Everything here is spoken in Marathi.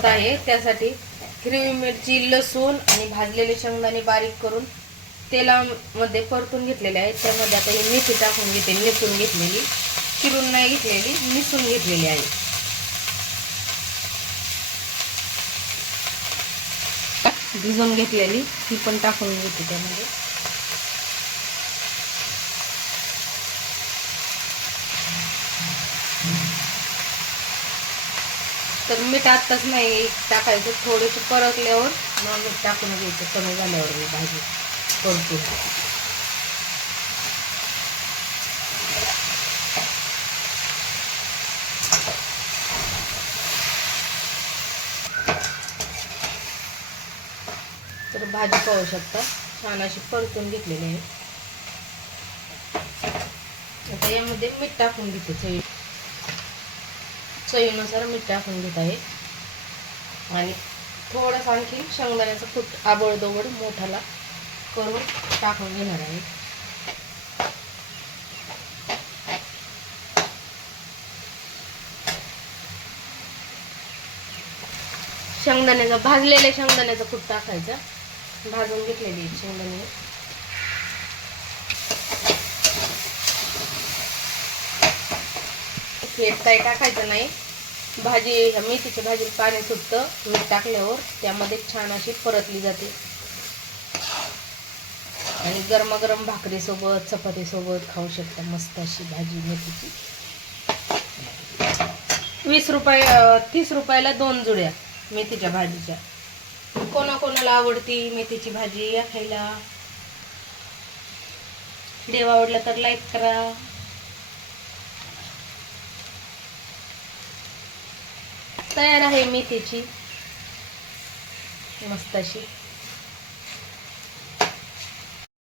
बनवत आहे. त्यासाठी हिरवी मिरची, लसूण आणि भाजलेले शेंगदाणे बारीक करून तेलामध्ये परतून घेतलेले आहेत. त्यामध्ये आता ही मेथी टाकून घेते, निसून घेतलेली, चिरून नाही घेतलेली, निसून घेतलेली आहे. भिजवून घेतलेली ती पण टाकून घेते त्यामध्ये. तर मीठ आत्ताच नाही टाकायचं, थोडेसे परतल्यावर मग मीठ टाकून घ्यायचं, कमी झाल्यावर मी भाजी परतून. तर भाजी पाहू शकता छान अशी परतून घेतलेली आहे. आता यामध्ये मीठ टाकून घेते, चवीनुसार मीठ टाकून घेत आहे. आणि थोडंसं आणखी शेंगदाण्याचा कूट आबळदोबड मोठाला करून टाकून घेणार आहे. शेंगदाण्याचा भाजलेल्या शेंगदाण्याचा कूट टाकायचा, भाजून घेतलेली शेंगदाणे. फेट काही टाकायचं नाही. भाजी मेथीच्या भाजीला पाणी सुटतं मीठ टाकल्यावर, त्यामध्ये छान अशी परतली जाते. आणि गरमागरम भाकरीसोबत, चपातीसोबत खाऊ शकता मस्त अशी भाजी मेथीची. 30 रुपयाला 2 जुड्या मेथीच्या भाजीच्या. कोणाकोणाला आवडती मेथीची भाजी या खायला. व्हिडिओ आवडला तर लाईक करा. तयार आहे मेथीची मस्त अशी